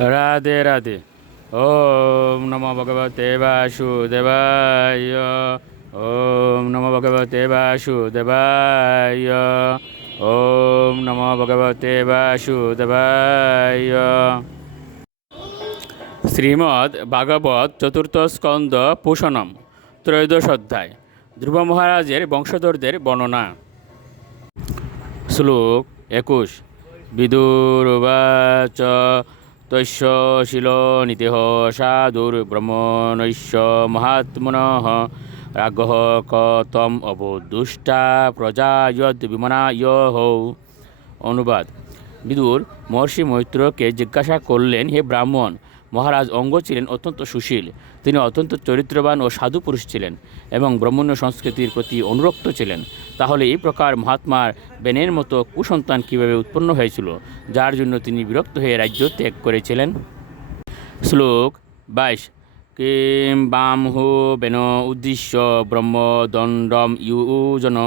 রাধে রাধে। ওম নমো ভগবতে বাসুদেবায়। ওম নমো ভগবতে বাসুদেবায়। ওম নমো ভগবতে বাসুদেবায়। শ্রীমদ্ ভাগবত চতুর্থ স্কন্দ পুষণম ত্রয়োদশ অধ্যায়। ধ্রুব মহারাজের বংশধরদের বর্ণনা। শ্লোক 21। বিদুরুবাচ তস্য শিলো নিতেহ সাধুর্ব্রহ্মণৈশ্য মহাত্মনঃ রাগঃ কতম অবদুষ্টা প্রজা যদ বিমনায়হ। অনুবাদ। বিদুর মহর্ষি মৈত্রকে জিজ্ঞাসা করলেন, হে ব্রাহ্মণ, মহারাজ অঙ্গ ছিলেন অত্যন্ত সুশীল। তিনি অত্যন্ত চরিত্রবান ও সাধু পুরুষ ছিলেন এবং ব্রাহ্মণ্য সংস্কৃতির প্রতি অনুরক্ত ছিলেন। তাহলে এই প্রকার মহাত্মার বেনের মতো কুসন্তান কীভাবে উৎপন্ন হয়েছিল, যার জন্য তিনি বিরক্ত হয়ে রাজ্য ত্যাগ করেছিলেন? শ্লোক 22। কিং বামহু বেন উদ্দিশ্য ব্রহ্মদণ্ডম ইউজন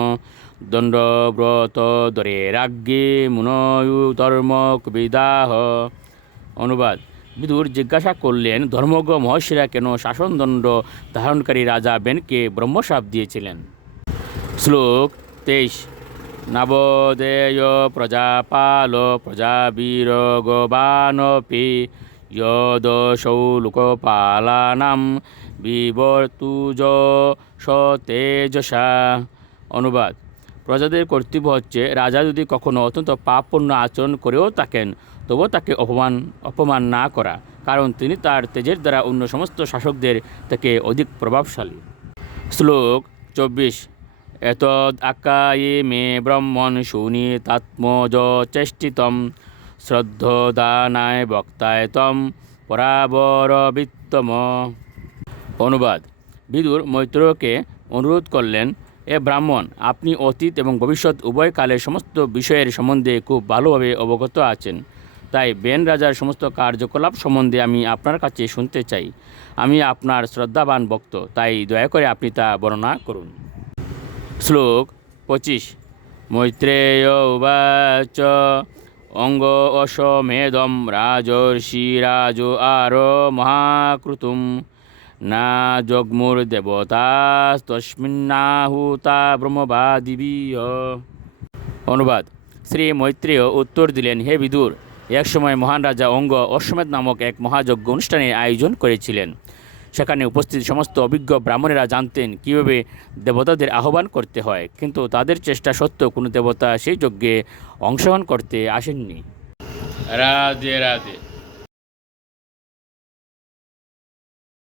দণ্ডব্রত দরে রাজ্ঞে মুনয়ু ধর্ম কবিদাহ। অনুবাদ। বিদুর জিজ্ঞাসা করলেন, ধর্মজ্ঞ মহর্ষিরা কেন শাসনদণ্ড ধারণকারী রাজা বেনকে ব্রহ্মশাপ দিয়েছিলেন? শ্লোক 23। নবোদয় প্রজাপাল প্রজাবীরগবানপি যদশৌ লোকপালানাম বিবর্তুজ সতেজসা। অনুবাদ। প্রজাদের কর্তব্য হচ্ছে, রাজা যদি কখনো অত্যন্ত পাপপূর্ণ আচরণ করেও থাকেন তবুও তাকে অপমান না করা, কারণ তিনি তার তেজের দ্বারা অন্য সমস্ত শাসকদের থেকে অধিক প্রভাবশালী। শ্লোক 24। এতদ আকায়ে মে ব্রহ্মণ সুনীতাত্মজ চেষ্টিতম শ্রদ্ধদানায় বক্তায় তম পরাবরবিত্তম। অনুবাদ। বিদুর মৈত্রকে অনুরোধ করলেন, এ ব্রাহ্মণ, আপনি অতীত এবং ভবিষ্যৎ উভয় কালের সমস্ত বিষয়ের সম্বন্ধে খুব ভালোভাবে অবগত আছেন। তাই বেন রাজার সমস্ত কার্যকলাপ সম্বন্ধে আমি আপনার কাছে শুনতে চাই। আমি আপনার শ্রদ্ধাবান ভক্ত, তাই দয়া করে আপনি তা বর্ণনা করুন। শ্লোক 25। মৈত্রেয় উবাচ অঙ্গ অশ্বমেধম রাজর্ষিরাজ আর মহাকৃতুম না জগ্মুর্দেবতাস্তস্মিন্নাহুতা ব্রহ্মবাদিবীয়। অনুবাদ। শ্রী মৈত্রেয় উত্তর দিলেন, হে বিদুর, এক সময় মহান রাজা অঙ্গ অশ্বমেধ নামক এক মহাযজ্ঞ অনুষ্ঠানের আয়োজন করেছিলেন। সেখানে উপস্থিত সমস্ত অভিজ্ঞ ব্রাহ্মণেরা জানতেন কীভাবে দেবতাদের আহ্বান করতে হয়, কিন্তু তাদের চেষ্টা সত্ত্বেও কোনো দেবতা সেই যজ্ঞে অংশগ্রহণ করতে আসেননি। রাধে রাধে।